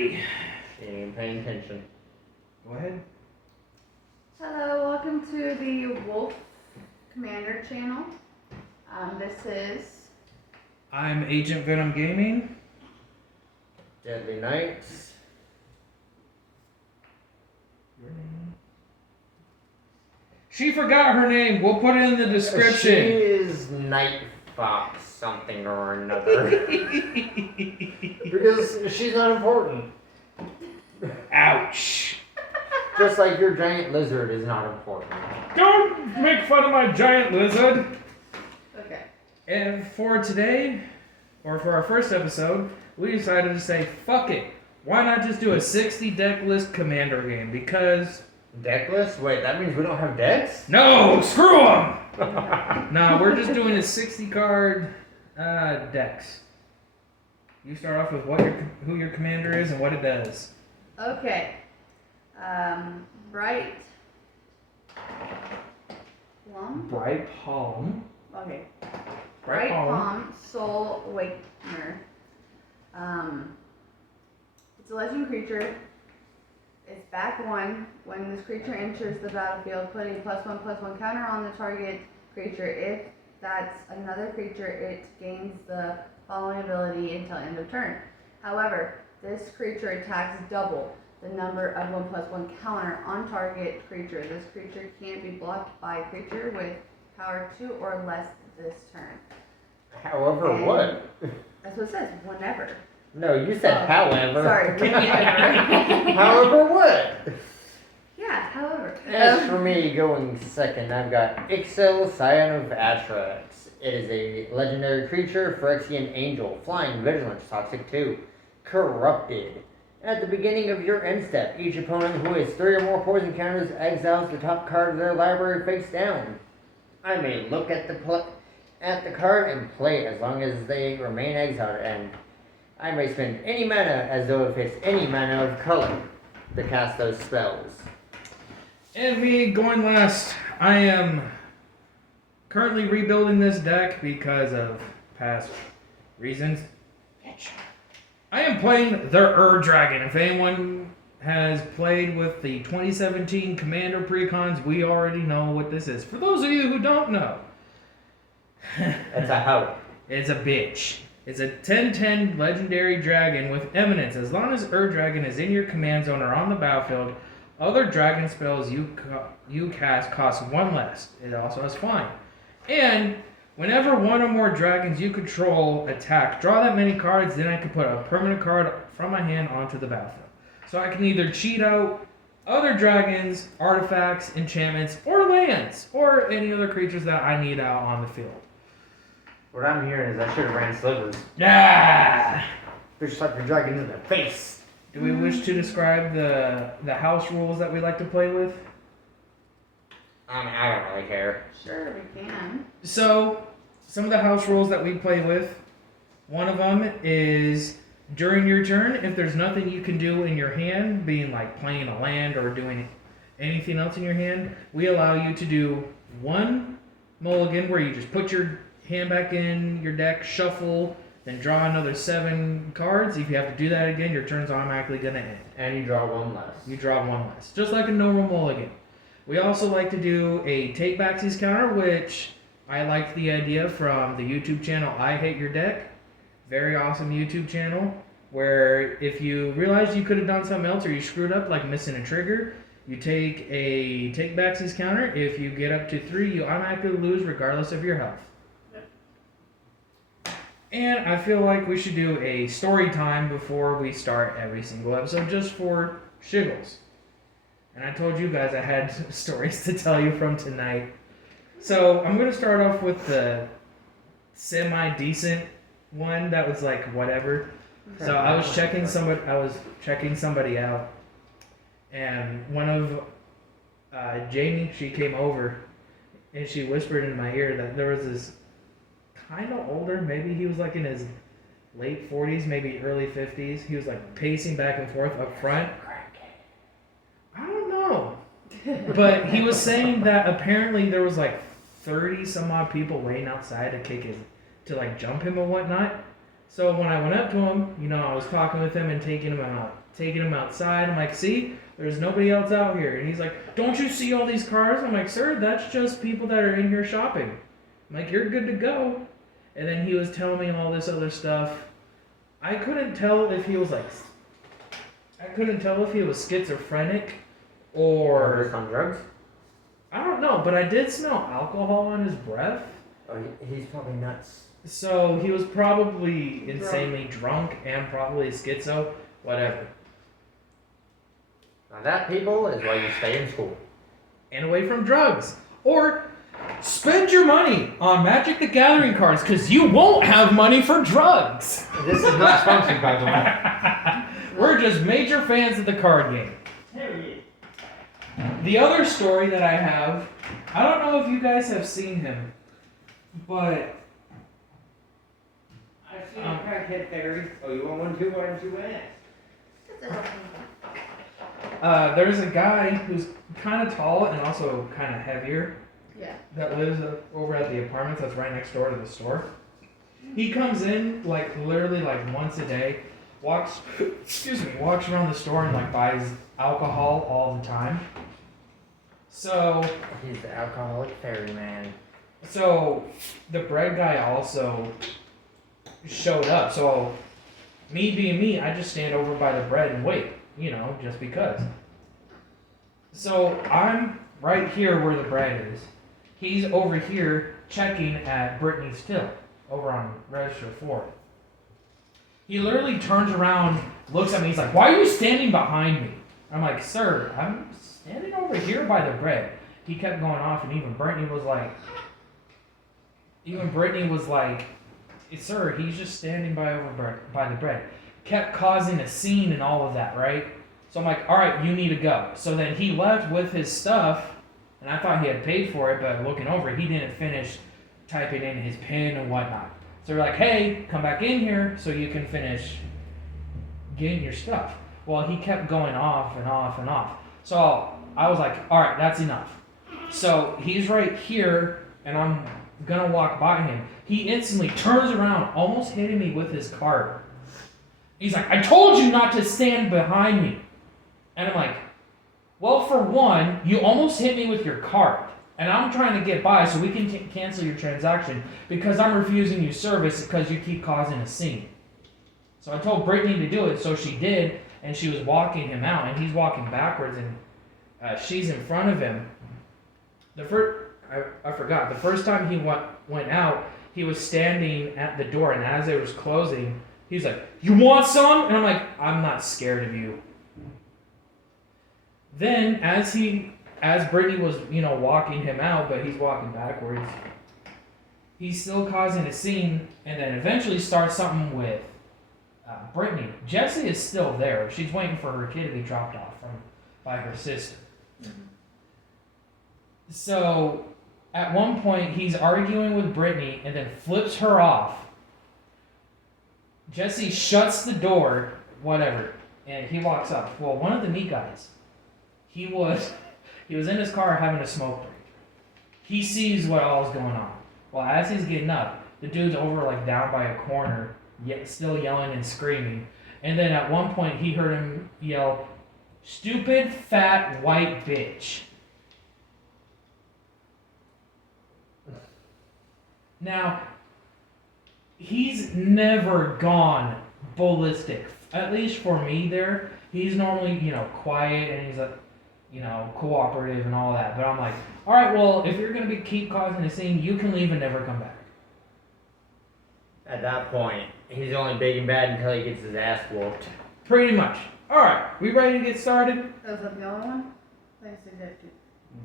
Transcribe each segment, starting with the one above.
ready. She ain't paying attention. Go ahead. Hello, welcome to the Wolf Commander channel. This is... I'm Agent Venom Gaming. Deadly Knights. Your name? She forgot her name. We'll put it in the She description. is Night Fox something or another. Because she's not important. Ouch. Just like your giant lizard is not important. Don't make fun of my giant lizard. Okay. And for today, or for our first episode, we decided to say, fuck it. Why not just do a 60 deck list commander game? Because... Deck list? Wait, that means we don't have decks? No! Screw them! Nah, we're just doing a 60 card decks. You start off with who your commander is and what it does. Okay. Bright Plum? Bright Palm. Okay. Bright Palm. Palm Soul Awakener. It's a legend creature. It's back 1. When this creature enters the battlefield, put a +1/+1 counter on the target creature. If that's another creature, it gains the following ability until end of turn. However, this creature attacks double the number of 1/1 counter on target creature. This creature can't be blocked by a creature with power 2 or less this turn. However, And what? That's what it says, whenever. No, you said however. Sorry, whenever. However, what? Yeah, however. As for me, going second, I've got Ixel, Scion of Atrax. It is a legendary creature, Phyrexian Angel, Flying, Vigilance, Toxic 2, Corrupted. At the beginning of your end step, each opponent who has 3 or more poison counters exiles the top card of their library face down. I may look at the card and play it as long as they remain exiled, and I may spend any mana as though if it's any mana of color to cast those spells. And me going last. I am currently rebuilding this deck because of past reasons. I am playing the Dragon. If anyone has played with the 2017 Commander Precons, we already know what this is. For those of you who don't know, That's a hoe. it's a bitch. It's a 10/10 legendary dragon with eminence. As long as Dragon is in your command zone or on the battlefield, other dragon spells you cast cost 1 less. It also has flying. And whenever 1 or more dragons you control attack, draw that many cards, then I can put a permanent card from my hand onto the battlefield. So I can either cheat out other dragons, artifacts, enchantments, or lands, or any other creatures that I need out on the field. What I'm hearing is I should have ran Slivers. Yeah! Fish slap your dragon in the face. Do we wish to describe the house rules that we like to play with? I don't really care. Sure, we can. So, some of the house rules that we play with, one of them is during your turn, if there's nothing you can do in your hand, being like playing a land or doing anything else in your hand, we allow you to do 1 mulligan where you just put your hand back in your deck, shuffle, then draw another 7 cards. If you have to do that again, your turn's automatically going to end. And you draw 1 less. You draw 1 less, just like a normal mulligan. We also like to do a take backsies counter, which I liked the idea from the YouTube channel I Hate Your Deck. Very awesome YouTube channel, where if you realize you could have done something else or you screwed up, like missing a trigger, you take a take backsies counter. If you get up to 3, you automatically lose regardless of your health. And I feel like we should do a story time before we start every single episode, just for shiggles. And I told you guys I had stories to tell you from tonight. So I'm going to start off with the semi-decent one that was like whatever. So I was checking somebody out. And one of Jamie, she came over and she whispered in my ear that there was this kind of older, maybe he was like in his late 40s, maybe early 50s. He was like pacing back and forth up front. I don't know. But he was saying that apparently there was like 30 some odd people waiting outside to like jump him or whatnot. So when I went up to him, I was talking with him and taking him outside. I'm like, see, there's nobody else out here. And he's like, don't you see all these cars? I'm like, sir, that's just people that are in here shopping. I'm like, you're good to go. And then he was telling me all this other stuff. I couldn't tell if he was schizophrenic Or or on drugs? I don't know, but I did smell alcohol on his breath. Oh, he's probably nuts. So he was probably insanely drunk and probably schizo, whatever. Now that, people, is why you stay in school. And away from drugs. Or spend your money on Magic the Gathering cards because you won't have money for drugs. This is not sponsored, by the way. We're just major fans of the card game. The other story that I have, I don't know if you guys have seen him, but I've seen a crackhead fairy. Oh, you want one too? Why don't you ask? there's a guy who's kind of tall and also kind of heavier Yeah. that lives over at the apartments that's right next door to the store. He comes in literally once a day, walks around the store and buys alcohol all the time. So He's the alcoholic ferryman. So the bread guy also showed up. So me being me, I just stand over by the bread and wait, just because. So I'm right here where the bread is. He's over here checking at Brittany's till over on register 4. He literally turns around, looks at me, he's like, "Why are you standing behind me?" I'm like, "Sir, I'm standing over here by the bread." He kept going off, and even Brittany was like, "Sir, he's just standing by the bread." Kept causing a scene and all of that, right? So I'm like, "All right, you need to go." So then he left with his stuff, and I thought he had paid for it, but looking over, he didn't finish typing in his PIN and whatnot. So we're like, "Hey, come back in here so you can finish getting your stuff." Well, he kept going off and off and off. So I was like, "All right, that's enough." So he's right here, and I'm gonna walk by him. He instantly turns around, almost hitting me with his cart. He's like, "I told you not to stand behind me." And I'm like, "Well, for one, you almost hit me with your cart. And I'm trying to get by so we can cancel your transaction because I'm refusing you service because you keep causing a scene." So I told Brittany to do it, so she did, and she was walking him out, and he's walking backwards, and she's in front of him. I forgot. The first time he went out, he was standing at the door, and as it was closing, he was like, "You want some?" And I'm like, "I'm not scared of you." Then, as Brittany was, walking him out, but he's walking backwards, he's still causing a scene, and then eventually starts something with Brittany. Jessie is still there. She's waiting for her kid to be dropped off by her sister. Mm-hmm. So, at one point, he's arguing with Brittany and then flips her off. Jessie shuts the door, whatever, and he walks up. Well, one of the meat guys, he was in his car having a smoke break. He sees what all is going on. Well, as he's getting up, the dude's over down by a corner, yet still yelling and screaming. And then at one point, he heard him yell, "Stupid, fat, white bitch." Now, he's never gone ballistic. At least for me there. He's normally, quiet and he's cooperative and all that. But I'm like, all right, well, if you're going to keep causing a scene, you can leave and never come back. At that point, he's only big and bad until he gets his ass whooped. Pretty much. All right, we ready to get started? Was that the only one? I suggested.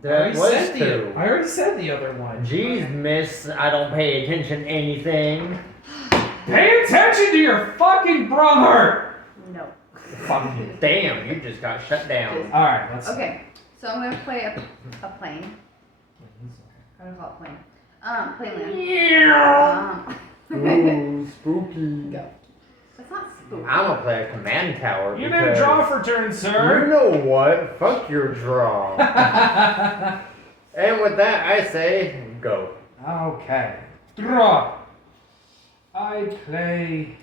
That was two. I already said the other one. Jeez, miss, I don't pay attention to anything. Pay attention to your fucking brother! No. Fuck you. Damn, you just got shut down. All right, let's. Okay, so I'm gonna play a plane. How do I call it plane? Planeland. Ooh, spooky. Go. That's not spooky. I'm gonna play a command tower. You because didn't draw for turn, You sir. know what? Fuck your draw. And with that, I say go. Okay. Draw. I play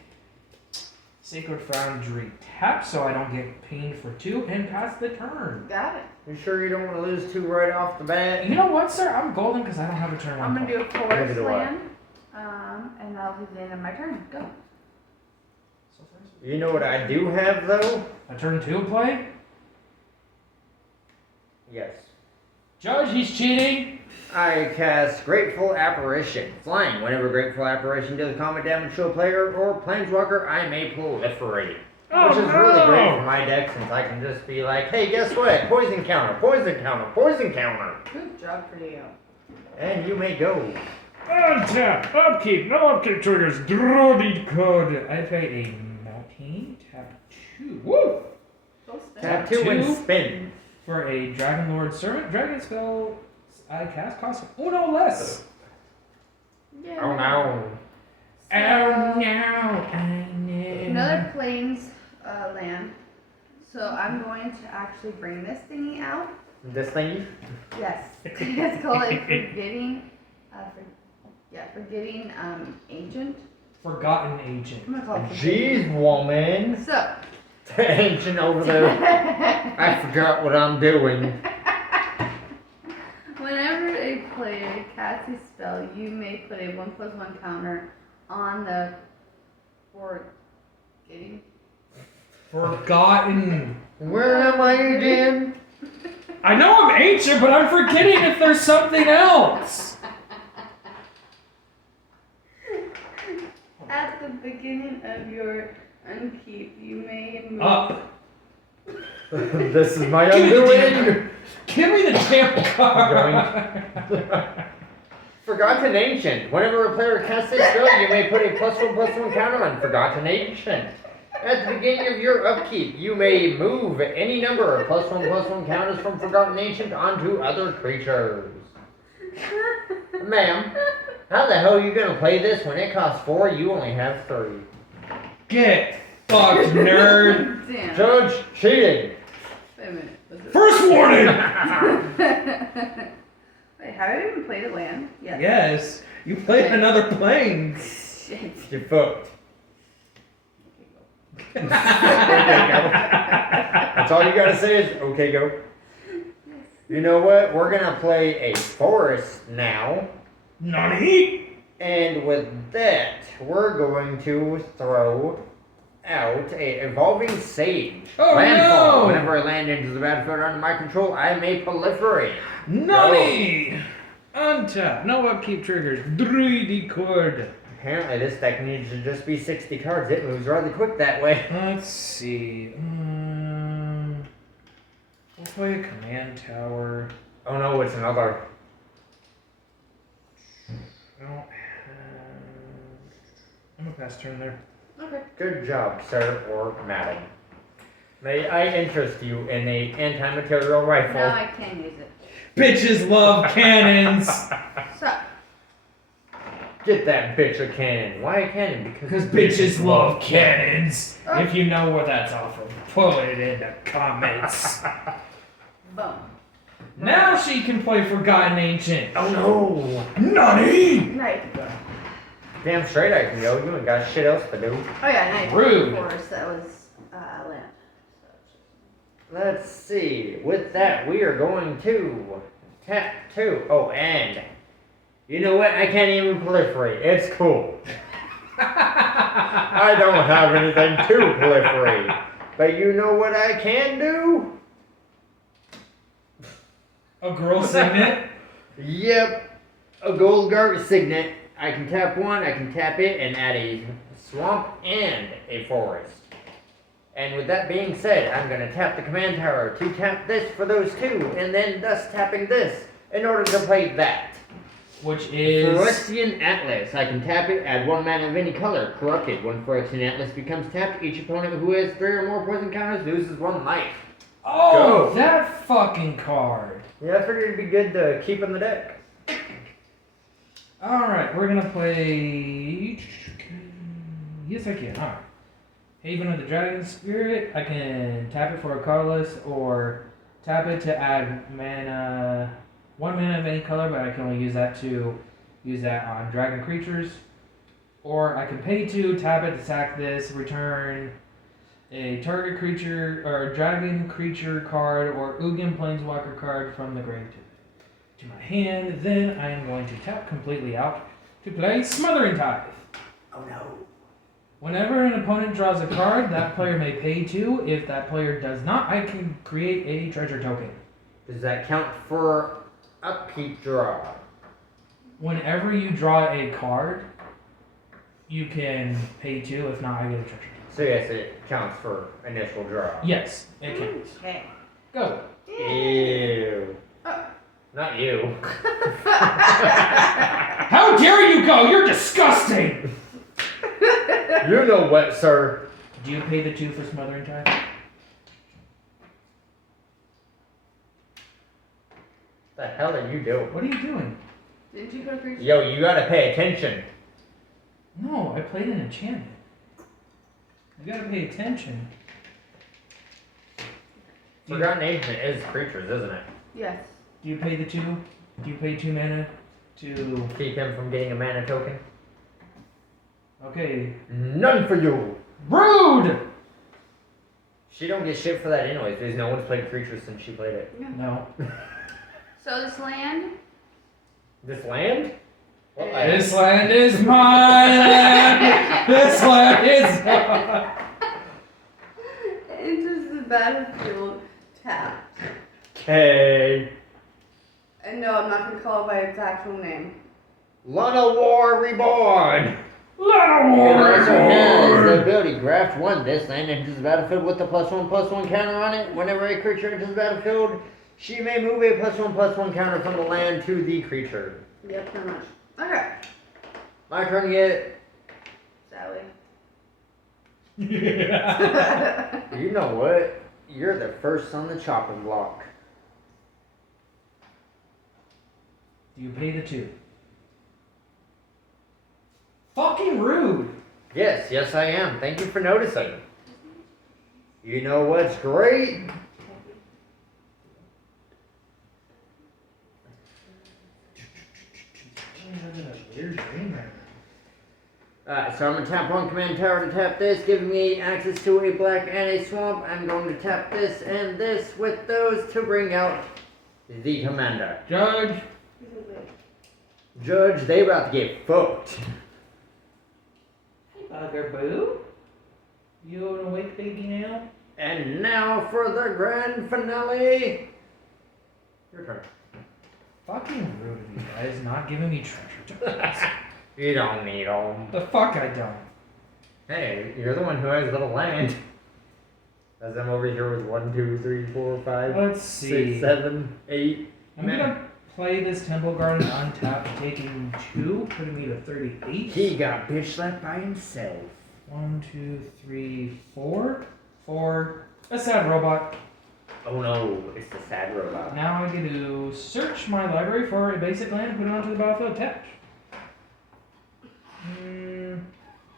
Sacred Foundry tap so I don't get pinged for 2 and pass the turn. Got it. You sure you don't want to lose 2 right off the bat? You know what, sir? I'm golden because I don't have a turn I'm one. gonna do a Neither forest do I. land. And that'll be the end of my turn. Go. So first, You know what I do have though? a turn 2 play. Yes. Judge, he's cheating. I cast Grateful Apparition. Flying. Whenever Grateful Apparition does combat damage to a player or planeswalker, I may proliferate. Oh, Which is really great no. for my deck since I can just be like, hey, guess what? Poison counter, poison counter, poison counter. Good job for you. And you may go. Untap, upkeep, no upkeep triggers, draw the card. I play a Mountain, tap 2. Woo! Go spin. Tap Tap 2 and two. spin. For a Dragon Lord Servant. Dragon spell I cast costs uno less. Yeah. Oh no. So, Oh no, I know. Another plains land. So I'm going to actually bring this thingy out. This thingy? Yes. It's called like forgetting. Forgetting ancient. Forgotten Agent. I'm gonna call it forgetting. Jeez, woman. So. The ancient over there. I forgot what I'm doing. Whenever a player casts a spell, you may put a 1/1 counter on the forgetting. Forgotten. Where am I again? I know I'm ancient, but I'm forgetting if there's something else. At the beginning of your upkeep, you may move. Up. This is my Give me the damn undoing. card. Give me the damn card. Forgotten Ancient. Whenever a player casts a spell, you may put a +1/+1 counter on Forgotten Ancient. At the beginning of your upkeep, you may move any number of +1/+1 counters from Forgotten Ancient onto other creatures. Ma'am, how the hell are you gonna play this when it costs 4? You only have 3. Get fucked, nerd. Damn. Judge cheating. Wait a minute. Was it- First warning. Wait, have I even played a land? Yes. Yes, you played another plane. Shit. You're fucked. Okay, That's all you gotta say is, okay, go. You know what? We're gonna play a forest now. Nani? And with that, we're going to throw out a Evolving Sage. Oh, Landfall. no! Whenever a land enters the battlefield under my control, I may proliferate. Nani? Untap, no upkeep triggers, 3D cord. Apparently, this deck needs to just be 60 cards. It moves rather quick that way. Let's see. We'll play a command tower. Oh no, it's another. I don't have. I'm gonna pass turn there. Okay. Good job, sir or madam. May I interest you in a anti-material rifle? Now I can use it. Bitches love cannons! So, Get that bitch a cannon. Why a cannon? Because bitches love cannons! If you know where that's off of, put it in the comments. boom. Now she can play Forgotten Ancient. Oh no! Nani? Nice. Damn straight I can go. You ain't got shit else to do. Oh yeah, nice. Rude. Forest, that was land. Let's see. With that, we are going to tap 2. Oh, and you know what? I can't even proliferate. It's cool. I don't have anything to proliferate. But you know what I can do? A girl signet? Yep. A Gold Guard Signet. I can tap 1, I can tap it, and add a swamp and a forest. And with that being said, I'm going to tap the command tower to tap this for those 2, and then thus tapping this in order to play that. Which is. Phyrexian Atlas. I can tap it, add 1 mana of any color. Corrupted. When Phyrexian Atlas becomes tapped, each opponent who has 3 or more poison counters loses 1 life. Oh, Go. that fucking card. Yeah, I figured it'd be good to keep in the deck. Alright, we're gonna play. Yes, I can. Alright. Haven of the Dragon Spirit. I can tap it for a colorless or tap it to add mana. 1 mana of any color, but I can only use that on dragon creatures. Or I can pay 2, tap it, attack this, return a target creature or dragon creature card or Ugin Planeswalker card from the grave to my hand. Then I am going to tap completely out to play Smothering Tithe. Oh no. Whenever an opponent draws a card, that player may pay 2. If that player does not, I can create a treasure token. Does that count for upkeep draw? Whenever you draw a card, you can pay 2. If not, I get a treasure token. So yes, it counts for initial draw. Yes, it counts. Okay. Go. Ew. Oh. Not you. How dare you go? You're disgusting! You know what, sir? Do you pay the 2 for Smothering Tithe? The hell are you doing? What are you doing? Didn't you go creature? Yo, you gotta pay attention. No, I played an enchantment. You gotta pay attention. Forgotten Ancient is creatures, isn't it? Yes. Do you pay the 2? Do you pay 2 mana to... Keep him from getting a mana token. Okay. None for you. Rude! She don't get shit for that anyways, because no one's played creatures since she played it. No. So this land, This land? What Yeah. land? This land is my land! This land is mine! enters the battlefield tapped. Okay. And no, I'm not gonna call it by its actual name. Lana War Reborn! Little It also has the war! ability Graft 1. This land enters the battlefield with the +1/+1 counter on it. Whenever a creature enters the battlefield, she may move a +1/+1 counter from the land to the creature. Yep, pretty much. Okay. My turn yet. Sally. You know what? You're the first on the chopping block. Do you pay the 2? Fucking rude! Yes, I am. Thank you for noticing. You know what's great? So I'm gonna tap one command tower to tap this, giving me access to a black and a swamp. I'm going to tap this and this with those to bring out the commander. Judge! Judge, they about to get fucked. Hey, Bugaboo. You an awake baby now? And now for the grand finale. Your turn. Fucking rude of you guys not giving me treasure tokens. You don't need them. The fuck I don't. Hey, you're the one who has the land. As I'm over here with 1, 2, 3, 4, 5, Let's 6, see. 7, 8. I'm gonna play this Temple Garden untapped, taking 2, putting me to 38. He got bitch slapped by himself. 1, 2, 3, 4. 4. A sad robot. Oh no, it's the sad robot. Now I get to search my library for a basic land and put it onto the battlefield attached.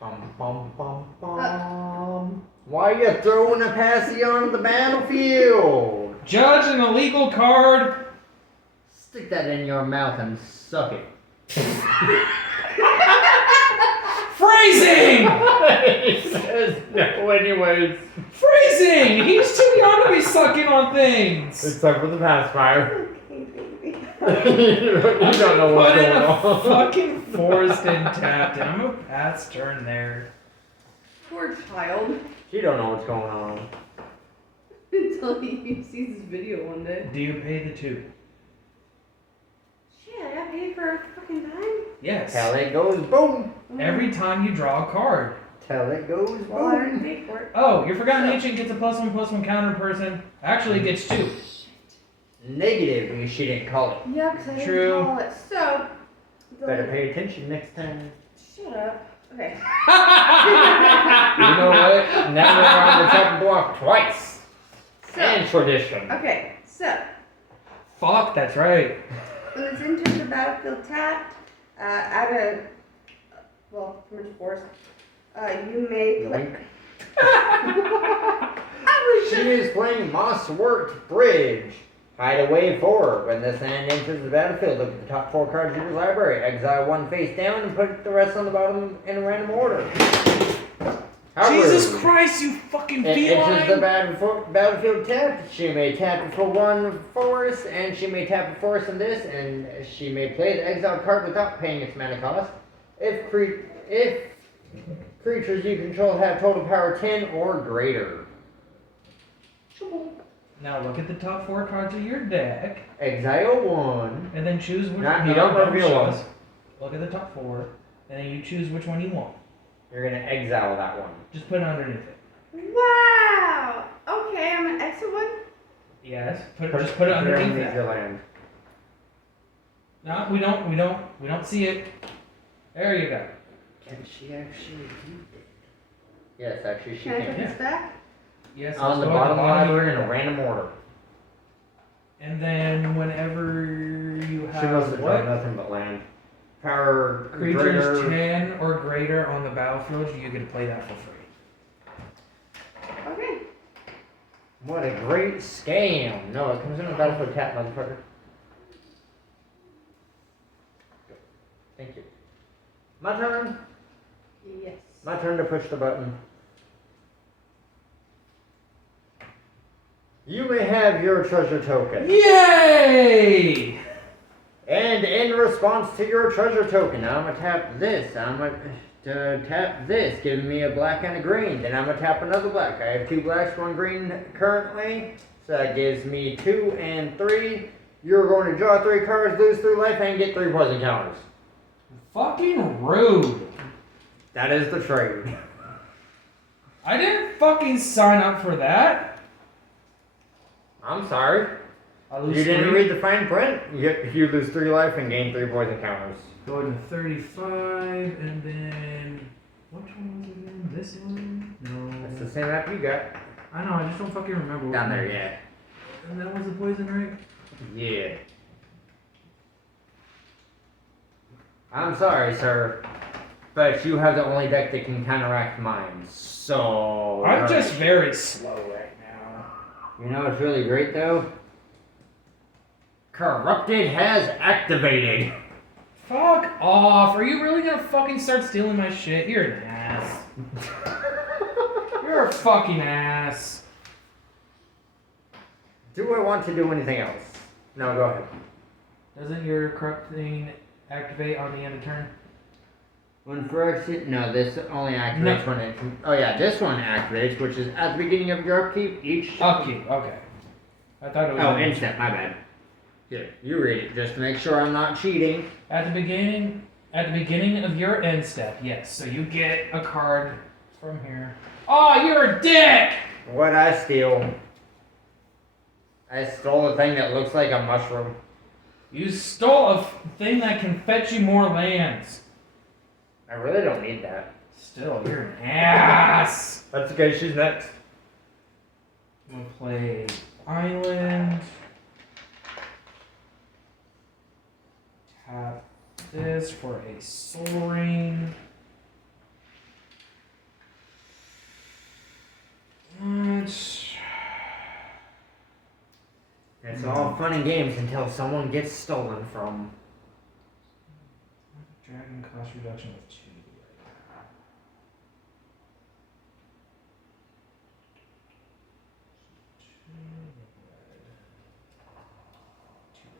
Bum, bum, bum, bum. Why you throwing a passy onto the battlefield? Judge an illegal card. Stick that in your mouth and suck it. Phrasing! He says no anyways. Phrasing! He's too young to be sucking on things. Except for the pacifier. Okay, baby. You don't know what's Put in going a on. fucking forest and tapped, and I'm gonna pass turn there. Poor child. She don't know what's going on. Until he sees this video one day. Do you pay the 2? Shit, I paid for a fucking time? Yes. Till it goes boom. Every time you draw a card. Till it goes Well, I already boom. paid for it. Oh, your Forgotten Ancient gets a +1/+1 counter person. Actually gets 2. Negative because she didn't call it. Yeah, because I True. didn't call it. So, Better pay attention next time. shut up. Okay. You know what? Now we're on the top block twice. And So, tradition. okay, so, Fuck, that's right. when it's enters the battlefield tapped, at a, well, pretty much force, you may play. Yoink. I was She just, is playing Mosswort Bridge. Hideaway 4. When this land enters the battlefield, look at the top 4 cards of your library. Exile 1 face down and put the rest on the bottom in a random order. How Jesus rude. Christ, you fucking It enters the feline! battlefield tapped. She may tap it for 1 force, and she may tap a force on this, and she may play the exile card without paying its mana cost. If creatures you control have total power 10 or greater. Now look at the top 4 cards of your deck, Exile 1. and then choose which Nah, one. you don't reveal show them. us. Look at the top 4, and then you choose which one you want. You're gonna exile that one. Just put it underneath it. Wow. Okay, I'm an extra one. Yes. Just put it underneath that. your land. No, we don't see it. There you go. Can she actually do it? Yes, actually she Can I can. put this back? Yes. On the let's go at bottom of library in your a deck. random order. And then whenever you She must have have drawn what nothing but land. Power creatures greater. 10 or greater on the battlefield, you get to play that for free. Okay. What a great scam. No, it comes in the battlefield tap, motherfucker. Thank you. My turn. Yes. My turn to push the button. You may have your treasure token. Yay! And in response to your treasure token, I'm gonna tap this. I'm gonna tap this, giving me a black and a green. Then I'm gonna tap another black. I have 2 blacks, 1 green currently. So that gives me 2 and 3. You're going to draw 3 cards, lose 3 life, and get 3 poison counters. Fucking rude. That is the trade. I didn't fucking sign up for that. I'm sorry. I lose You didn't 3. read the fine print? You lose 3 life and gain 3 poison counters. Go to 35, and then which one was it again? This one? That's No. the same map you got. I know. I just don't fucking remember. Down what there, one. yeah. And that was the poison, right? Yeah. I'm sorry, sir, but you have the only deck that can counteract mine. So I'm just very slow right now. You know what's really great though? Corrupted has activated. Fuck off! Are you really gonna fucking start stealing my shit? You're an ass. You're a fucking ass. Do I want to do anything else? No, go ahead. Doesn't your corrupt thing activate on the end of turn? When Phyrexian, no, this only activates when it. Oh yeah, this one activates, which is at the beginning of your upkeep. Each. Upkeep. Okay. I thought it was. Oh, instant. My bad. Here, you read it just to make sure I'm not cheating. At the beginning of your end step, yes. So you get a card from here. Oh, you're a dick! What'd I steal? I stole a thing that looks like a mushroom. You stole a thing that can fetch you more lands. I really don't need that. Still, you're an ass. That's okay, she's next. I'm gonna play Island. Tap this for a Soul Ring. It's all fun and games until someone gets stolen from. Dragon cost reduction of 2.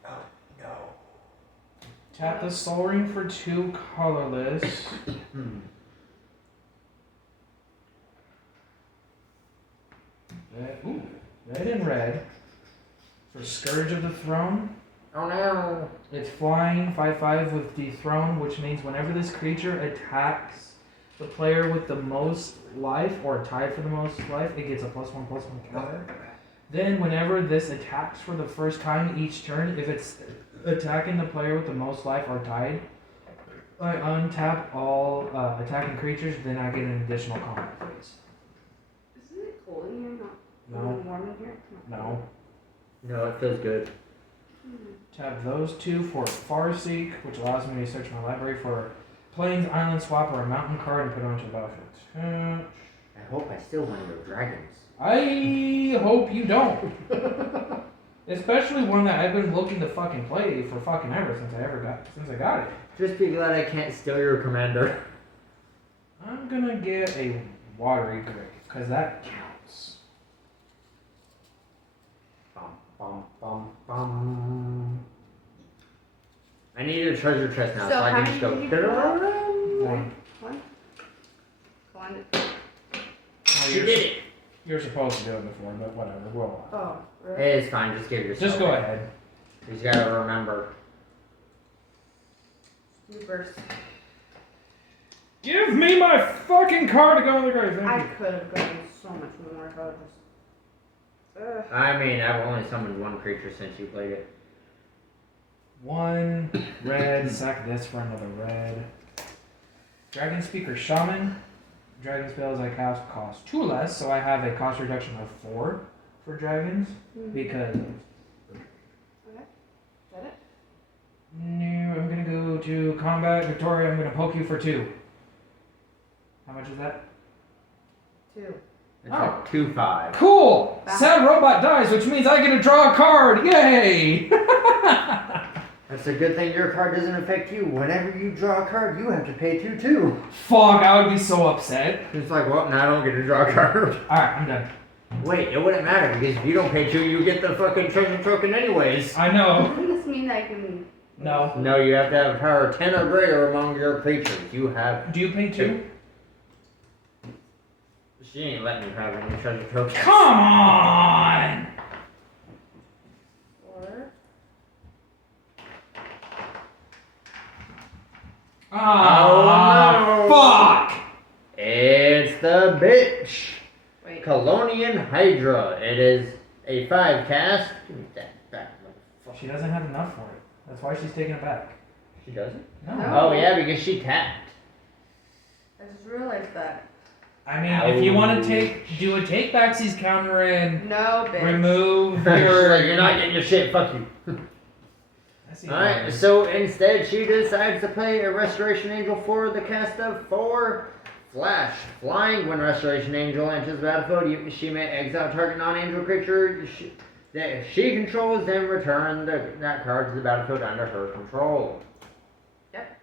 Oh, no. Tap the Soul Ring for 2 colorless. Red and red. For Scourge of the Throne. Oh no. It's flying 5/5 with dethrone, which means whenever this creature attacks the player with the most life or tied for the most life, it gets a +1/+1 counter. Then whenever this attacks for the first time each turn, if it's attacking the player with the most life or tied, I untap all attacking creatures, then I get an additional combat phase. Isn't it cold in here? Not No. warm in here? No. No, it feels good. Tap those 2 for Farseek, which allows me to search my library for Plains, Island Swap, or a Mountain card and put it onto the battlefield. I hope I still one of your dragons. I hope you don't. Especially one that I've been looking to fucking play for fucking ever since I got it. Just be glad I can't steal your commander. I'm gonna get a watery grave, because that counts. Bum, bum, bum, bum. I need a treasure chest now, so I how can many just go. did you pull? One. One. One. Oh, You did it! You're supposed to do it before, but whatever. We'll Oh, really? It's fine, just give yourself. just go ahead. You just gotta remember. You first. Give me my fucking card to go in the grave. Thank I you. could have gotten so much more if I would just. I mean, I've only summoned one creature since you played it. One red, sack this for another red. Dragon Speaker Shaman. Dragon spells I cast cost 2 less, so I have a cost reduction of 4 for dragons because. Okay. Is that it? No, I'm gonna go to combat. Victoria, I'm gonna poke you for 2. How much is that? 2. It's Oh. like 2/5. Cool! Sad robot dies, which means I get to draw a card! Yay! That's a good thing your card doesn't affect you. Whenever you draw a card, you have to pay 2 too. Fuck, I would be so upset. It's like, well, now I don't get to draw a card. Alright, I'm done. Wait, it wouldn't matter because if you don't pay 2, you get the fucking treasure token anyways. I know. Doesn't this mean I can. No. No, you have to have a power of 10 or greater among your creatures. You have. Do you pay 2? She ain't letting me have any treasure tokens. Come on! 4. Oh, fuck! It's the bitch! Wait. Colonian Hydra. It is a 5 cast. Give me that back, motherfucker. She doesn't have enough for it. That's why she's taking it back. She doesn't? No. No. Oh, yeah, because she tapped. I just realized that. I mean, if you want to do a take backsies counter and No, bitch. remove You're not getting your shit, fuck you. I see Alright, yours. so instead she decides to play a Restoration Angel for the cast of 4. Flash. Flying. When Restoration Angel enters the battlefield, she may exile target non-angel creature that she controls, then return that card to the battlefield under her control. Yep.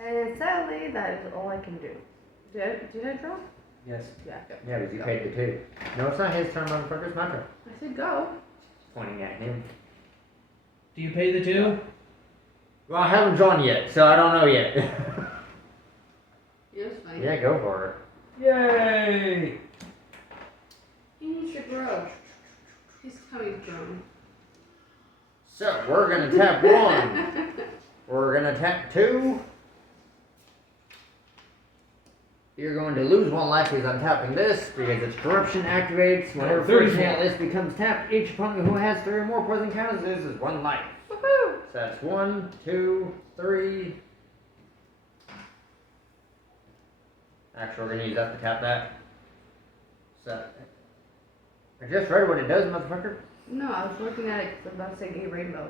And sadly, that is all I can do. Did I draw? Yes. Yeah. Go. Yeah, because you Go. paid the 2. No, it's not his turn, motherfucker. It's my turn. I said go. Pointing at him. Do you pay the 2? Well, I haven't drawn yet, so I don't know yet. You're funny. Yeah, go for it. Yay! He needs to grow. His tummy's grown. So, we're gonna tap 1. We're gonna tap 2. You're going to lose 1 life because I'm tapping this because its corruption activates. Whenever 34. first hand list becomes tapped, each opponent who has 3 or more poison counters loses 1 life. Woohoo! So that's 1, 2, 3. Actually, we're gonna use that to tap that. So I just read what it does, motherfucker. No, I was looking at it because I'm about to say gay rainbow.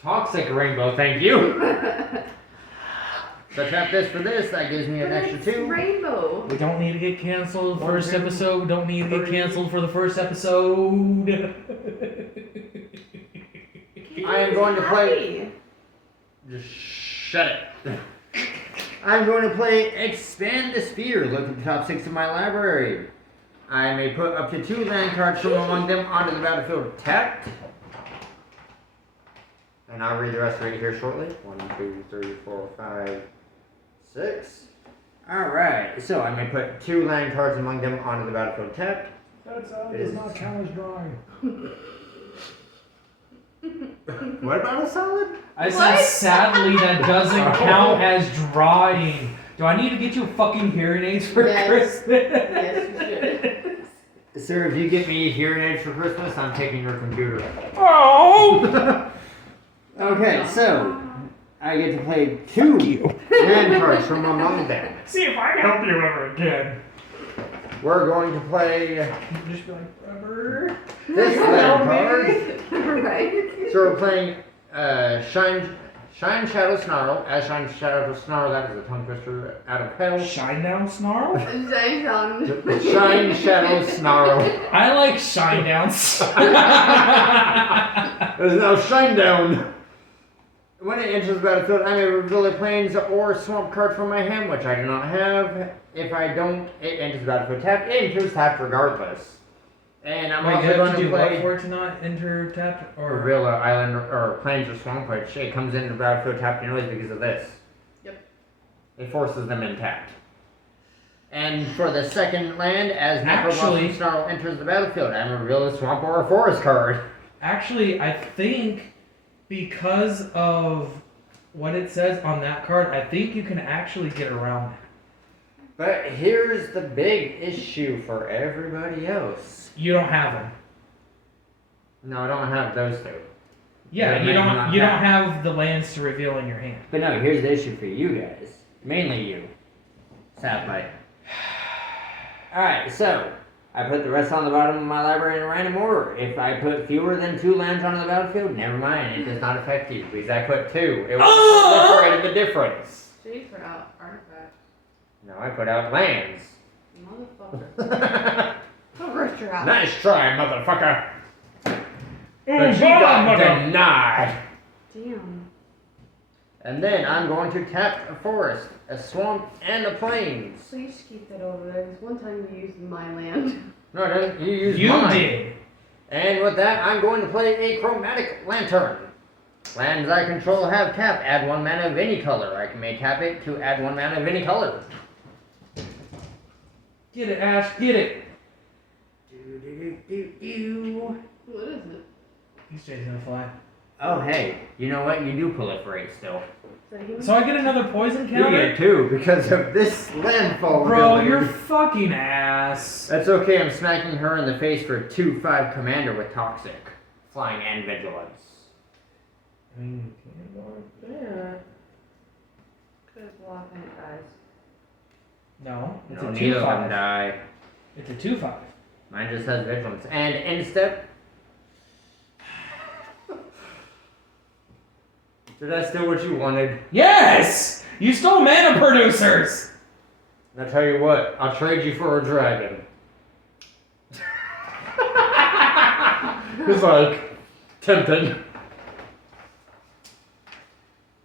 Toxic rainbow, thank you. So tap this for this. That gives me an But extra it's 2. rainbow. We don't need to get canceled. One, First two, episode. We don't need to get 3. canceled for the first episode. I am going to play. Happy. Just shut it. I'm going to play Expand the Sphere. Look at the top 6 of my library. I may put up to 2 land cards from among them onto the battlefield tapped. And I'll read the rest right here shortly. 1, 2, 3, 4, 5, 6. Alright, so I may put 2 land cards among them onto the battlefield tapped. That does not count as drawing. What about a solid? I said What? sadly that doesn't count as drawing. Do I need to get you fucking hearing aids for Yes. Christmas? Yes, you Sir, if you get me hearing aids for Christmas, I'm taking your computer. Oh! Okay, so I get to play 2 land cards from among them. See if I can help you ever again. We're going to play Just be like, rubber. this land card. right? So we're playing Shine Shadow Snarl. As Shine Shadow Snarl, that is a tongue twister out of hell. Shine down snarl? Shine Shadow Snarl. I like shine downs. There's no Shine Down. When it enters the battlefield, I may reveal a plains or swamp card from my hand, which I do not have. If I don't, it enters the battlefield tapped. It enters tapped regardless. And I'm Wait, also you have going to to do what play for it to not enter tapped? Or reveal an island or plains or swamp, which it comes into the battlefield tapped anyways because of this. Yep. It forces them in tapped. And for the second land, as Actually- Necroblossom Snarl enters the battlefield, I may reveal a swamp or a forest card. Actually, I think because of what it says on that card, I think you can actually get around that. But here's the big issue for everybody else. You don't have them. No, I don't have those two. Yeah, They you may don't. not You don't have. have the lands to reveal in your hand. But no, here's the issue for you guys. Mainly you. Sadly. Alright, so I put the rest on the bottom of my library in a random order. If I put fewer than 2 lands on the battlefield, never mind, it does not affect you. Because I put 2. It will separate the difference. Jay for out artifact. No, I put out lands. Motherfucker. Don't rest your house. Nice try, motherfucker. But Oh, you got denied. Damn. And then I'm going to tap a forest, a swamp, and a plains. Please keep that over there. Because one time you used my land. No, it doesn't. You used You mine. did. And with that, I'm going to play a Chromatic Lantern. Lands I control have tap. Add 1 mana of any color. I may tap it to add 1 mana of any color. Get it, Ash. Get it. What is it? He's chasing a fly. Oh, hey. You know what? You do proliferate still. Is that a human? So I get another poison You counter. get 2 because of this landfall. Bro, ability. you're fucking ass. That's okay. I'm smacking her in the face for 2/5 commander with Toxic. Flying and Vigilance. I mean, you can't go like that. Could block and it dies. No, it's No, a neither of them 2/5. die. It's a 2/5. Mine just has Vigilance. And instep. Did I steal what you wanted? Yes! You stole mana producers! I tell you what, I'll trade you for a dragon. It's like tempting.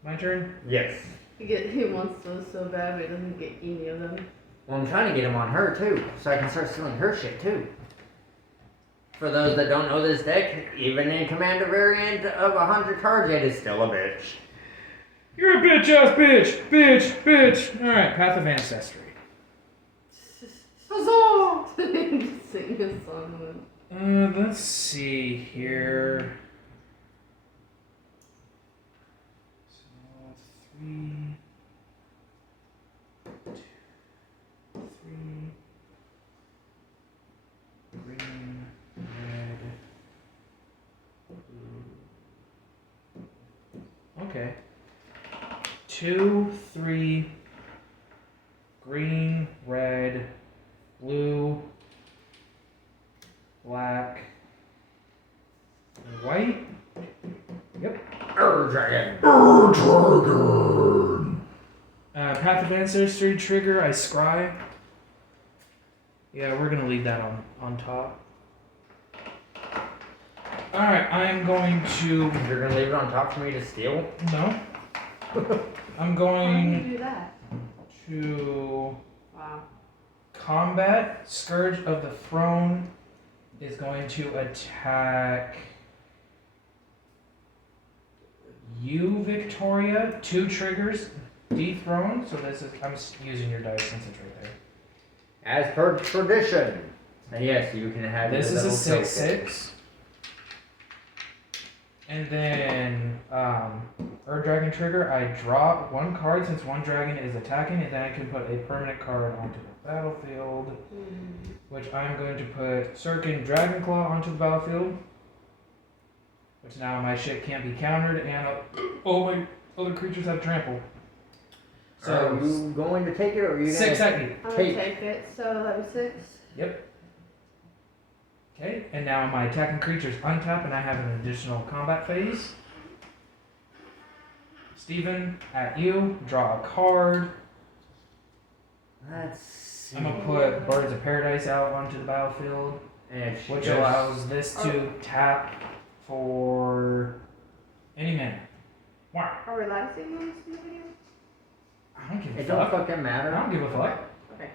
My turn? Yes. He wants those so bad, but he doesn't get any of them. Well, I'm trying to get him on her too, so I can start stealing her shit too. For those that don't know this deck, even in Commander variant of 100 cards, it is still a bitch. You're a bitch ass bitch! Bitch! Bitch! Alright, Path of Ancestry. Huzzah! Sing this song with. Let's see here. So, 3. 2. 3. Green. Red. Blue. Okay. 2, 3. Green, red, blue, black, white. Yep. Dragon. Path of Ancestry trigger, I scry. Yeah, we're gonna leave that on top. Alright, I'm going to. You're gonna leave it on top for me to steal? No. I'm Why do going you do that? to Wow. combat. Scourge of the Throne is going to attack you, Victoria. 2 triggers. Dethrone. So this is. I'm using your dice since it's right there. As per tradition. And yes, you can have This your is a little 6/6. And then, Ur Dragon trigger, I draw 1 card since 1 dragon is attacking, and then I can put a permanent card onto the battlefield, which I'm going to put Sirkin Dragonclaw onto the battlefield, which now my shit can't be countered, and all my other creatures have trample. So are you going to take it or are you 6 gonna at you. I'm Take. gonna take it. So that was 6. Yep. Okay, and now my attacking creatures untap, and I have an additional combat phase. Steven, at you, draw a card. Let's see. I'm gonna put Birds of Paradise out onto the battlefield, And she which just- allows this to tap for any mana. Wow. Are we allowed to say names in the video? I don't give It a don't fuck. fucking I matter. don't give a fuck. Okay.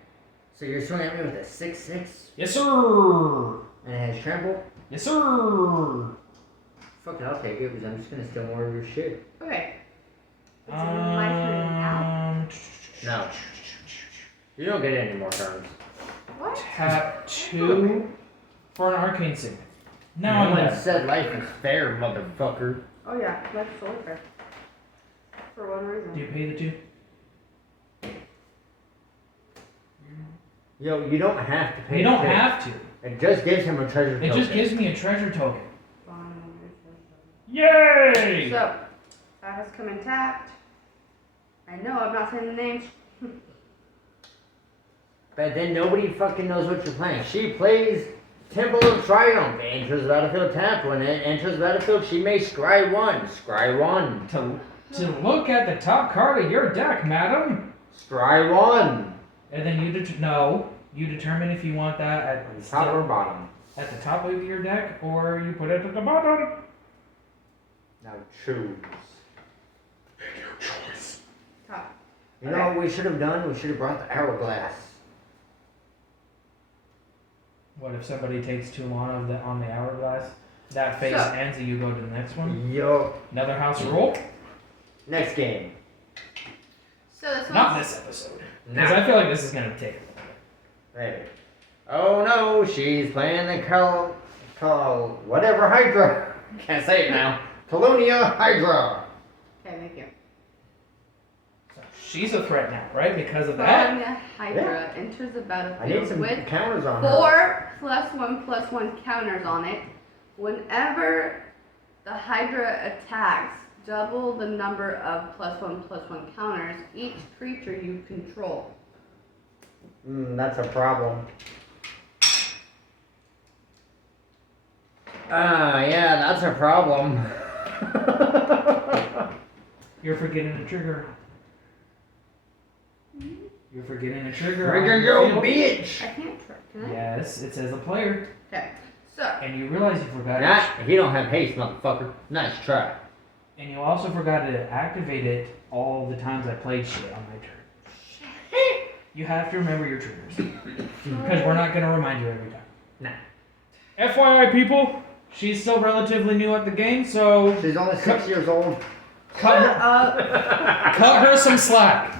So you're swinging at me with a 6/6 Yes, sir. and it has trample? Yes, sir. Fuck it, I'll take it because I'm just gonna steal more of your shit. Okay. It's my turn now. No. You don't get any more turns. What? Tap 2 for an arcane signet. Now No I'm one dead. said life is fair, motherfucker. Oh yeah, that's totally fair. For one reason. Do you pay the 2? Yo, you don't have to pay. You don't the tip. have to. It just gives him a treasure It token. just gives me a treasure token. Fine. Yay! So, that has come in tapped. I know, I'm not saying the names. But then nobody fucking knows what you're playing. She plays Temple of Triumph. Enters the battlefield tap. When it enters the battlefield, she may scry 1. Scry 1. To look at the top card of your deck, madam. Scry 1. And then you determine if you want that at Top or bottom. at the top of your deck or you put it at the bottom. Now choose. Top. You know what we should have done? We should have brought the hourglass. What if somebody takes too long on the hourglass? That phase So- ends and you go to the next one. Yo. Another house rule? Next game. So this Not one's this episode. Because Nah. I feel like this is gonna take. Maybe. Oh no, she's playing the whatever Hydra. Can't say it now. Colonia Hydra. okay, thank you. So she's a threat now, right? Because of that. Colonia Hydra enters the I need battlefield some with counters on her. 4 +1/+1 counters on it. Whenever the Hydra attacks, double the number of +1/+1 counters each creature you control. That's a problem. Yeah, that's a problem. You're forgetting a trigger. You're forgetting a trigger. Trigger on yo, the field. bitch! I can't try. Can I? Yes, it says a player. Okay. So, And you realize you forgot Nah, it. you don't have haste, motherfucker. Nice try. And you also forgot to activate it all the times I played shit on my turn. You have to remember your triggers. Because we're not going to remind you every time. Nah. FYI, people, she's still relatively new at the game, so She's only 6 years old. cut shut her, up. cut her some slack.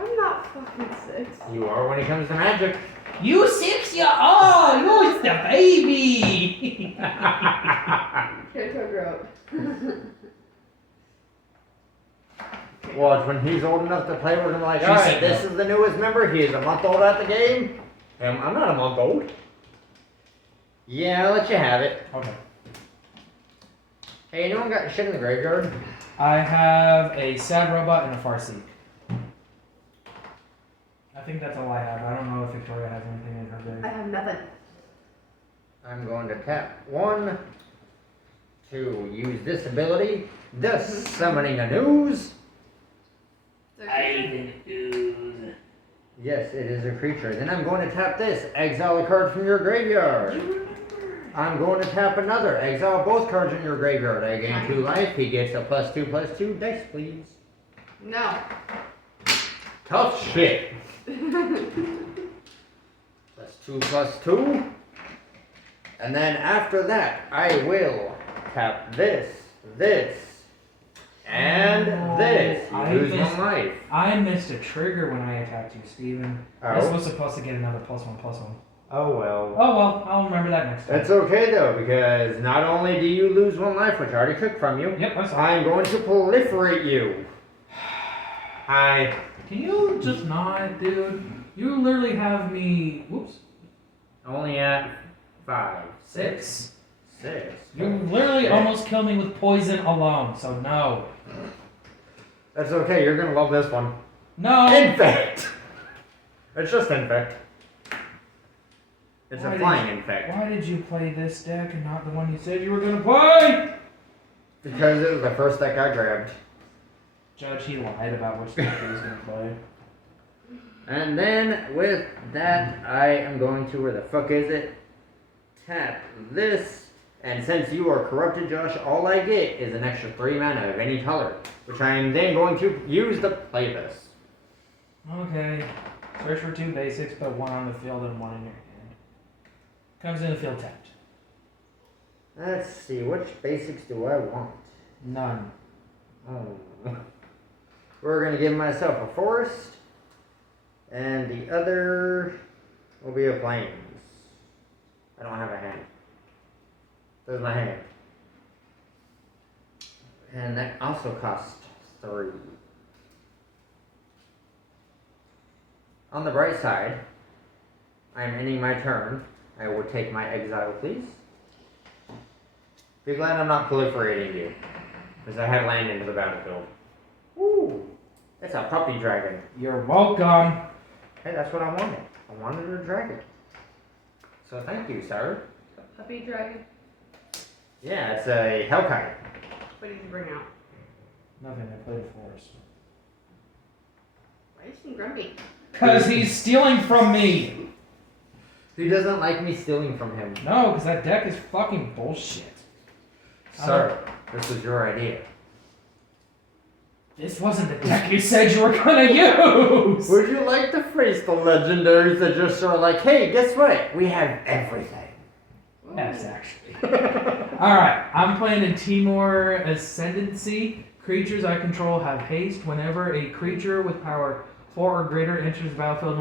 I'm not fucking 6. You are when it comes to magic. You 6 year old, you're the baby. Can't talk her out. Watch, when he's old enough to play with him, like, She alright, said this no. is the newest member, he is a month old at the game. I'm not a month old. Yeah, I'll let you have it. Okay. Hey, anyone got shit in the graveyard? I have a sad robot and a Farseek. I think that's all I have. I don't know if Victoria has anything in her I bag. have nothing. I'm going to tap 1 to use this ability, thus summoning a news. Yes, it is a creature. Then I'm going to tap this, exile a card from your graveyard. I'm going to tap another, exile both cards in your graveyard. I gain 2 life. He gets a +2/+2 dice, please. No. Tough shit. +2/+2. And then after that, I will tap this, and this. You I lose missed- 1 life. I missed a trigger when I attacked you, Steven. This Oh. was supposed to get another +1/+1. Oh well. Oh well, I'll remember that next time. That's okay though, because not only do you lose 1 life, which I already took from you, Yep, I saw. I'm going to proliferate you. Hi. Can you just not, dude? You literally have me. Whoops. Only at 5, 6. 6. You literally Yeah. almost killed me with poison alone, so no. That's okay, you're gonna love this one. No! Infect! It's just infect. It's Why a did flying you- infect. Why did you play this deck and not the one you said you were gonna play? Because it was the first deck I grabbed. Judge, he lied about which character he was gonna play. And then with that, I am going to, where the fuck is it? Tap this. And since you are corrupted, Josh, all I get is an extra 3 mana of any color, which I am then going to use to play this. Okay. Search for 2 basics, put 1 on the field and 1 in your hand. Comes in the field tapped. Let's see, which basics do I want? None. Oh. We're going to give myself a forest, and the other will be a plains. I don't have a hand. There's my hand. And that also costs 3. On the bright side, I'm ending my turn. I will take my exile, please. Be glad I'm not proliferating you, because I have land into the battlefield. Ooh, it's a puppy dragon. You're welcome. Hey, that's what I wanted. I wanted a dragon. So thank you, sir. Puppy dragon. Yeah, it's a Hellkite. What did you bring out? Nothing, I played a forest. Why is he grumpy? Because he's stealing from me! Who doesn't like me stealing from him? No, because that deck is fucking bullshit. Sir, this was your idea. This wasn't the deck you said you were gonna use! Would you like to face the legendaries that just sort of like, hey, guess what? We have everything. Yes, actually. Alright, I'm playing in Timor Ascendancy. Creatures I control have haste. Whenever a creature with power 4 or greater enters the battlefield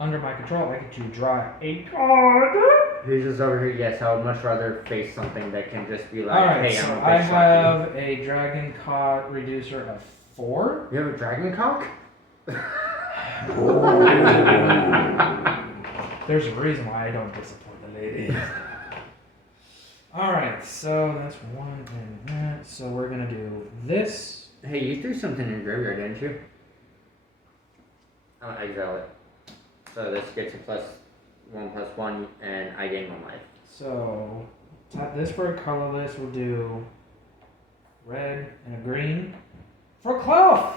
under my control, I get to draw a card. Who's just over here? Yes, I would much rather face something that can just be like, Alright, hey, so I'm a I bitch have a Dragon Cock reducer of 4. You have a dragon cock? There's a reason why I don't disappoint the ladies. Alright, so that's 1 and that. So we're gonna do this. Hey, you threw something in your graveyard, didn't you? I'm gonna exile it. So this gets a +1/+1, and I gain 1 life. So tap this for a colorless. We'll do red and a green for Clough.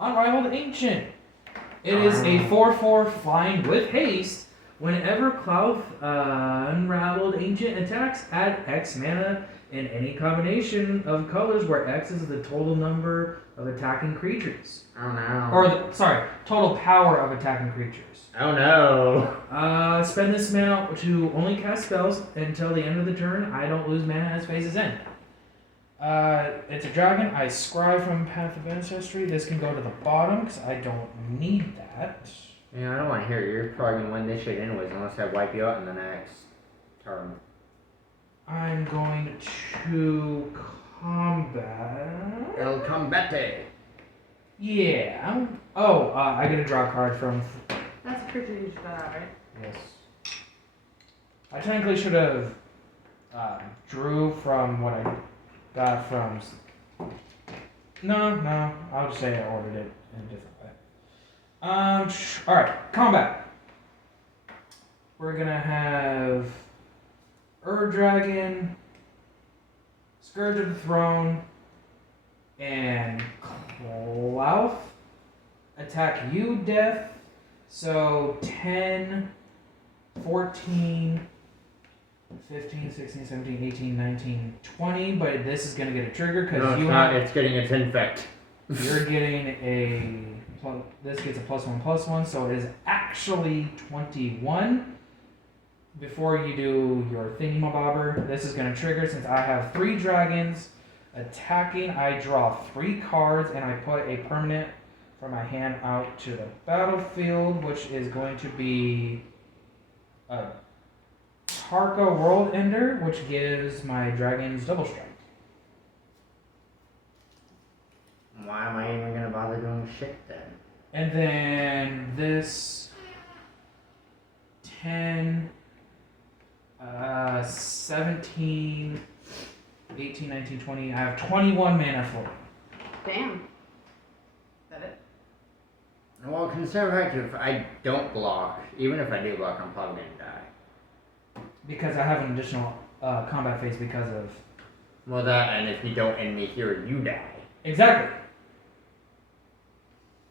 Unrivaled Ancient. It is a 4/4 flying with haste. Whenever Clough Unraveled Ancient attacks, add X mana in any combination of colors where X is the total number of attacking creatures. Oh no. Or, total power of attacking creatures. Oh no. Spend this mana to only cast spells until the end of the turn. I don't lose mana as phases end. It's a dragon. I scribe from Path of Ancestry. This can go to the bottom because I don't need that. Yeah, I don't want to hear it. You're probably going to win this shit anyways unless I wipe you out in the next turn. I'm going to combat. El Combate. Yeah. Oh, I get to draw a card from. That's a creature you just got out, right? Yes. I technically should have drew from what I got from. No. I'll just say I ordered it in a different way. Alright, combat. We're gonna have Dragon, Scourge of the Throne, and Clough attack you, Death. So 10, 14, 15, 16, 17, 18, 19, 20. But this is gonna get a trigger because No, it's not. It's getting its infect. you're getting a. This gets a +1/+1, so it is actually 21. Before you do your thingamabobber, this is going to trigger since I have 3 dragons attacking. I draw 3 cards and I put a permanent from my hand out to the battlefield, which is going to be a Tarka World Ender, which gives my dragons double strike. Why am I even going to bother doing shit then? And then this 10, 17, 18, 19, 20. I have 21 mana for it. Damn. Is that it? Well, consider the fact if I don't block, even if I do block, I'm probably going to die. Because I have an additional combat phase because of. Well, that, and if you don't end me here, you die. Exactly.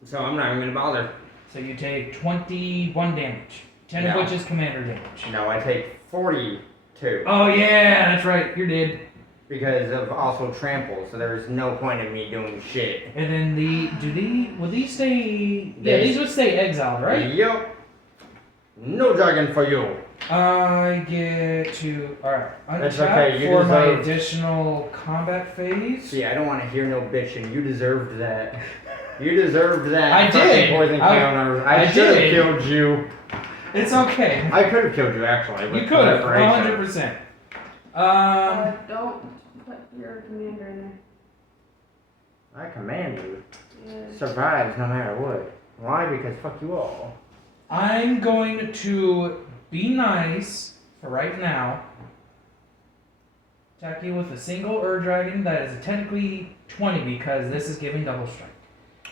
So I'm not even gonna bother. So you take 21 damage. 10 of No. which is commander damage. No, I take 42 Oh yeah, that's right. You're dead. because of also trample. So there's no point in me doing shit. And then would these stay? Yeah, They- these would stay exiled, right? Yup. No dragon for you. I get to That's untap okay, you for my deserve- additional combat phase. See, I don't want to hear no bitching. You deserved that. You deserved that. I fucking did. Poison counter. I should have did. killed you. It's okay. I could have killed you actually. You with could have, proliferation. 100%. Don't put your commander in I command you. there. Yeah. Survives no matter what. Why? Because fuck you all. I'm going to be nice for right now. Attack you with a single Ur-Dragon that is technically 20 because this is giving double strike.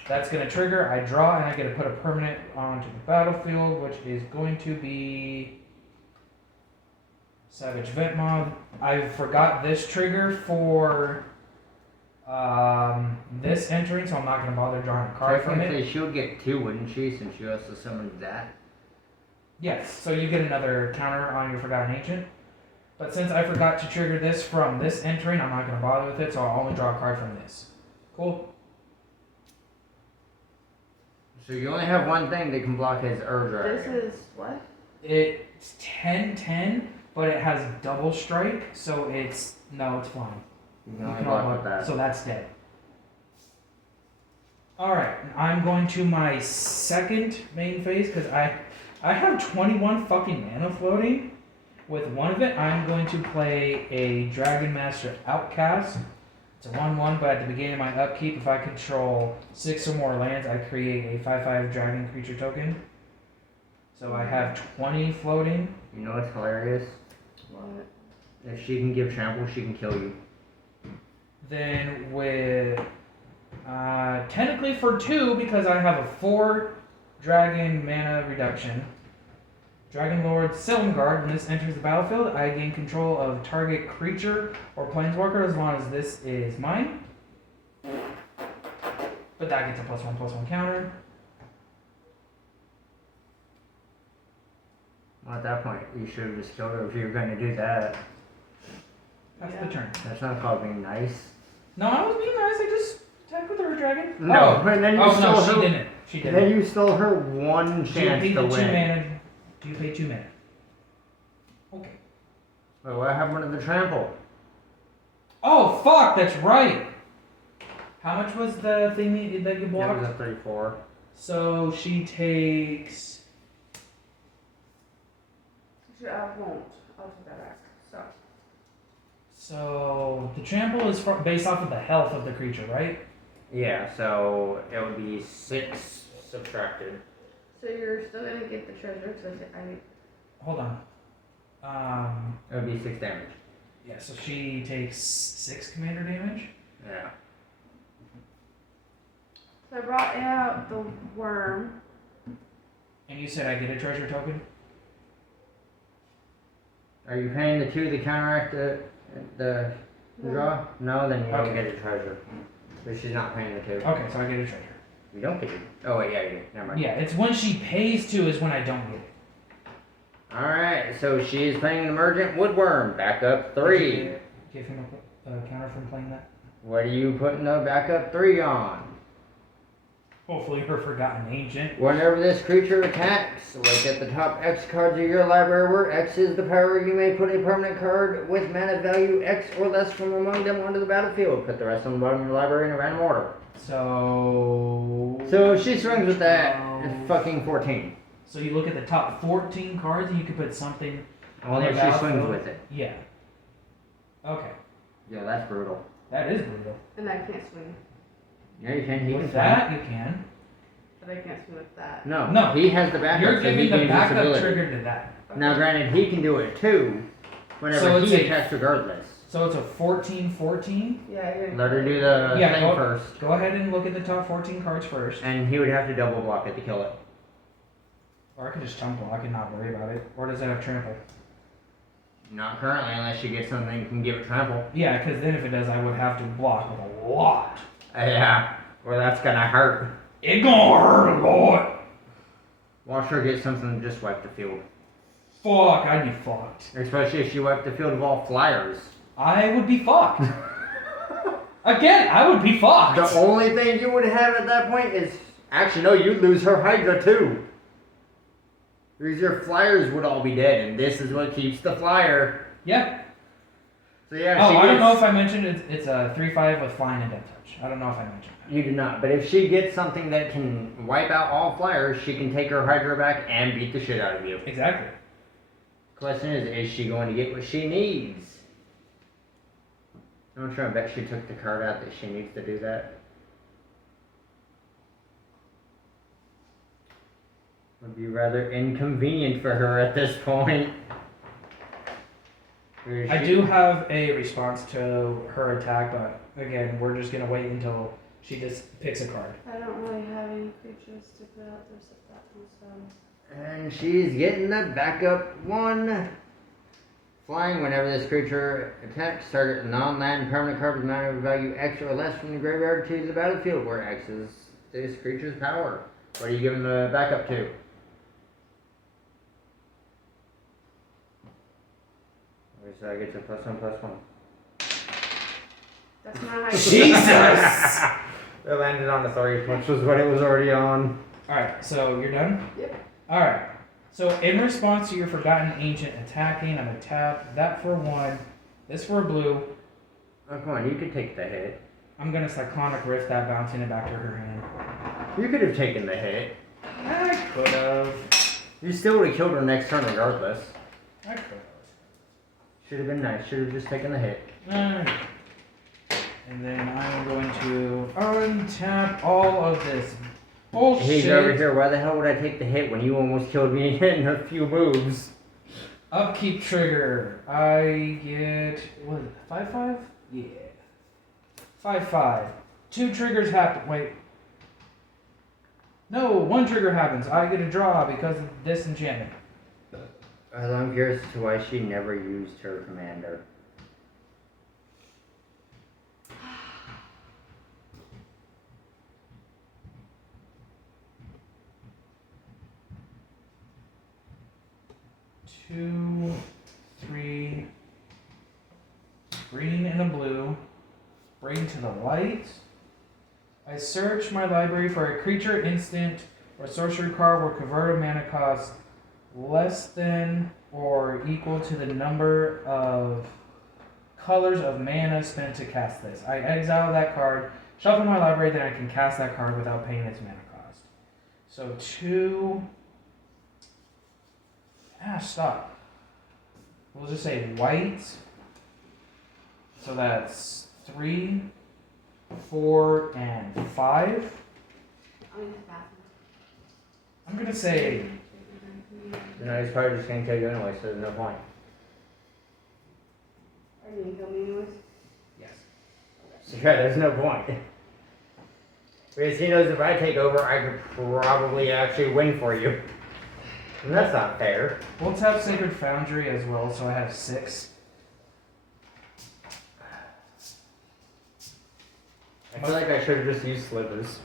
That's going to trigger, I draw, and I get to put a permanent onto the battlefield, which is going to be Savage Vent Mob. I forgot this trigger for this entering, so I'm not going to bother drawing a card from it. Technically, she'll get 2, wouldn't she? Since she also summoned that. Yes, so you get another counter on your Forgotten Ancient. But since I forgot to trigger this from this entering, I'm not going to bother with it, so I'll only draw a card from this. Cool? So you only have one thing that can block his This Ur-Dragon. is what? It's 10-10, but it has double strike, so it's... No, it's fine. You You can only can block all- with that. So that's dead. Alright, I'm going to my second main phase, because I have 21 fucking mana floating. With one of it, I'm going to play a Dragon Master Outcast. It's a 1/1, but at the beginning of my upkeep, if I control 6 or more lands, I create a 5/5 Dragon creature token. So I have 20 floating. You know what's hilarious? What? If she can give trample, she can kill you. Then with technically for 2, because I have a 4 Dragon mana reduction. Dragon Lord Silumgard, when this enters the battlefield, I gain control of target creature or planeswalker as long as this is mine. But that gets a +1/+1 counter. Well, at that point, you should have just killed her if you were going to do that. That's Yeah. the turn. That's not called being nice. No, I was being nice. I just attacked with her dragon. No, but then you Oh, stole no, her. she didn't. She Then didn't. you stole her one She chance paid to the 2 win. mana. You pay 2 mana. Okay. Wait, what happened to the trample? Oh, fuck, that's right. How much was the thing that you That blocked? was a 3/4. So she takes. Actually, I won't. I'll take that back. So. So the trample is based off of the health of the creature, right? Yeah, so it would be 6 subtracted. So you're still gonna get the treasure because Hold on. It would be 6 damage. Yeah. So she takes 6 commander damage. Yeah. So I brought out the worm. And you said I get a treasure token. Are you paying the 2 to counteract the draw? No, then you don't Okay. get a treasure. But she's not paying the 2. Okay, so I get a treasure. You don't get it. Oh, wait, yeah, you do. Never mind. Yeah, it's when she pays 2 is when I don't get it. Alright, so she is playing an emergent woodworm. Backup Did 3. you give him a counter from playing that. What are you putting the backup 3 on? Hopefully her Forgotten Ancient. Whenever this creature attacks, look at the top X cards of your library where X is the power. You may put a permanent card with mana value X or less from among them onto the battlefield. Put the rest on the bottom of your library in a random order. So So she swings with that. It's fucking 14. So you look at the top 14 cards and you can put something. Only if she swings with it. Yeah. Okay. Yeah, that's brutal. That is brutal. And I can't swing. Yeah, you can. He can With swing. that, you can. But I can't swing with that. No, No. he has the backup. You're so he giving the gains this backup ability. trigger to that. Now, granted, he can do it too. Whenever So it's he a- attacks, regardless. So it's a 14-14. Yeah, you're Let her do the Yeah, thing go- first, Go ahead and look at the top 14 cards first. and he would have to double block it to kill it. Or I can just chunk block and not worry about it. Or does it have trample? Not currently, unless she gets something that can give it trample. Yeah, because then if it does, I would have to block with a lot. Yeah, well, that's gonna hurt. It gonna hurt a lot. Watch her get something to just wipe the field. Fuck, I'd be fucked. Especially if she wiped the field of all flyers. I would be fucked. Again, I would be fucked. The only thing you would have at that point is... Actually, no, you'd lose her Hydra too. Because your flyers would all be dead, and this is what keeps the flyer. Yep. So yeah, Oh, she I don't gets- know if I mentioned it's a 3/5 with flying and death touch. I don't know if I mentioned that. You did not, but if she gets something that can wipe out all flyers, she can take her Hydra back and beat the shit out of you. Exactly. Question is she going to get what she needs? I'm sure I bet she took the card out that she needs to do that. Would be rather inconvenient for her at this point. Where I she- do have a response to her attack, but again, we're just gonna wait until she just picks a card. I don't really have any creatures to put out there except that one, so. And she's getting the backup one. Flying whenever this creature attacks, target a non-land permanent card with mana value X or less from the graveyard to the battlefield, where X is this creature's power. What are you giving the backup to? Okay, so I get to +1/+1. That's not how Jesus! It landed on the 3, which was what it was already on. Alright, so you're done? Yep. Alright. So in response to your Forgotten Ancient attacking, I'm gonna tap that for 1, this for a blue. Oh, come on, you could take the hit. I'm gonna Cyclonic Rift that, bouncing it back to her hand. You could have taken the hit. I could've. You still would have killed her next turn regardless. I could've. Should have been nice. Should have just taken the hit. Alright. And then I'm going to untap all of this bullshit. He's over here. Why the hell would I take the hit when you almost killed me in a few moves? Upkeep trigger. I get, what is it, 5/5? Yeah. 5/5. 2 triggers happen. Wait. No, 1 trigger happens. I get a draw because of this enchantment. I'm curious as to why she never used her commander. Two, 3, green and a blue. Bring to the light. I search my library for a creature, instant, or sorcery card where converted mana cost less than or equal to the number of colors of mana spent to cast this. I exile that card, shuffle my library, then I can cast that card without paying its mana cost. So 2. Stop. We'll just say white. So that's 3, 4, and 5. I'm in the bathroom. I'm gonna say No, he's probably just gonna kill you anyway, so there's no point. Are you gonna kill me anyways? yes. So yeah, there's no point. Because he knows if I take over, I could probably actually win for you. And that's not fair. We'll tap Sacred Foundry as well, so I have 6. I feel like I should have just used slivers.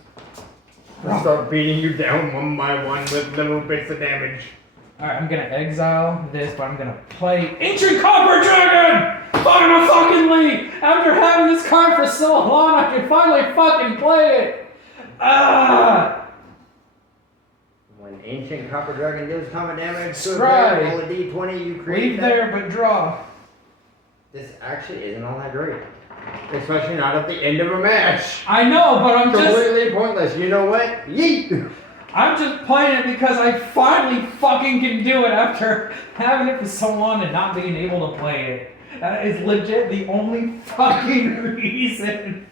I'll start beating you down one by one with little bits of damage. Alright, I'm gonna exile this, but I'm gonna play Ancient Copper Dragon! Finally! After having this card for so long, I can finally fucking play it! Ah! When Ancient Copper Dragon deals combat damage to a Scry. player, roll a d20, you create Leave that. there, but draw. This actually isn't all that great. Especially not at the end of a match. I know, but I'm just... Completely pointless. You know what? Yeet! I'm just playing it because I finally fucking can do it after having it for so long and not being able to play it. That is legit the only fucking reason.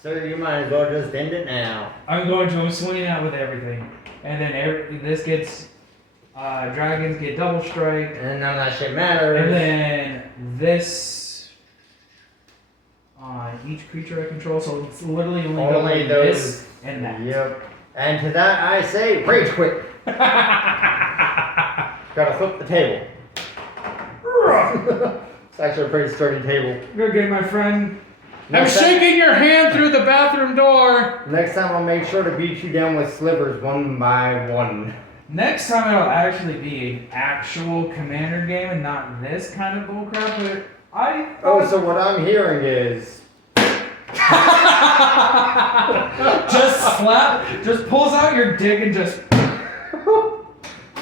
Sir, you might as well just end it now. I'm swinging out with everything. And then this gets, dragons get double strike. And none of that shit matters. And then this on each creature I control, so it's literally only going this and that. Yep. And to that I say, rage quit. Gotta flip the table. It's actually a pretty sturdy table. Good game, my friend. I'm Next time- shaking your hand through the bathroom door. Next time I'll make sure to beat you down with slivers one by one. Next time it'll actually be an actual Commander game and not this kind of bullcrap. But I Oh, so what I'm hearing is just pulls out your dick and just.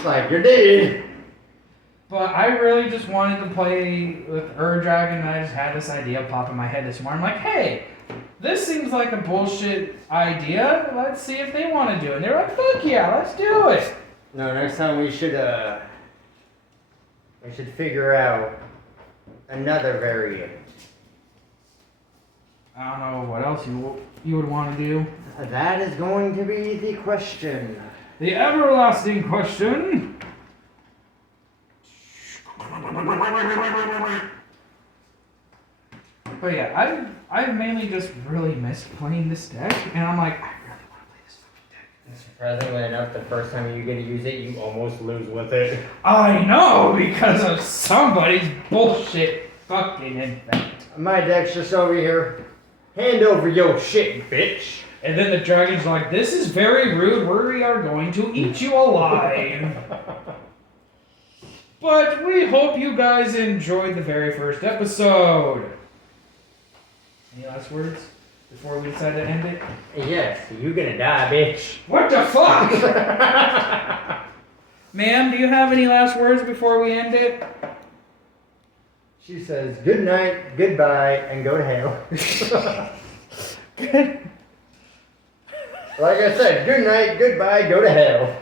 like you're dead. But I really just wanted to play with Ur-Dragon, and I just had this idea pop in my head this morning. I'm like, hey, this seems like a bullshit idea. Let's see if they want to do it. And they're like, fuck yeah, let's do it. No, next time we should figure out another variant. I don't know what else you would want to do. That is going to be the question. The everlasting question. But yeah, I've mainly just really missed playing this deck, and I'm like, I really want to play this fucking deck. Surprisingly enough, the first time you get to use it, you almost lose with it. I know, because of somebody's bullshit fucking invent. My deck's just over here. Hand over your shit, bitch. And then the dragon's like, this is very rude, we are going to eat you alive. But we hope you guys enjoyed the very first episode. Any last words before we decide to end it? Yes, you gonna die, bitch. What the fuck? Ma'am, do you have any last words before we end it? She says good night, goodbye, and go to hell. Good. Like I said, good night, goodbye, go to hell.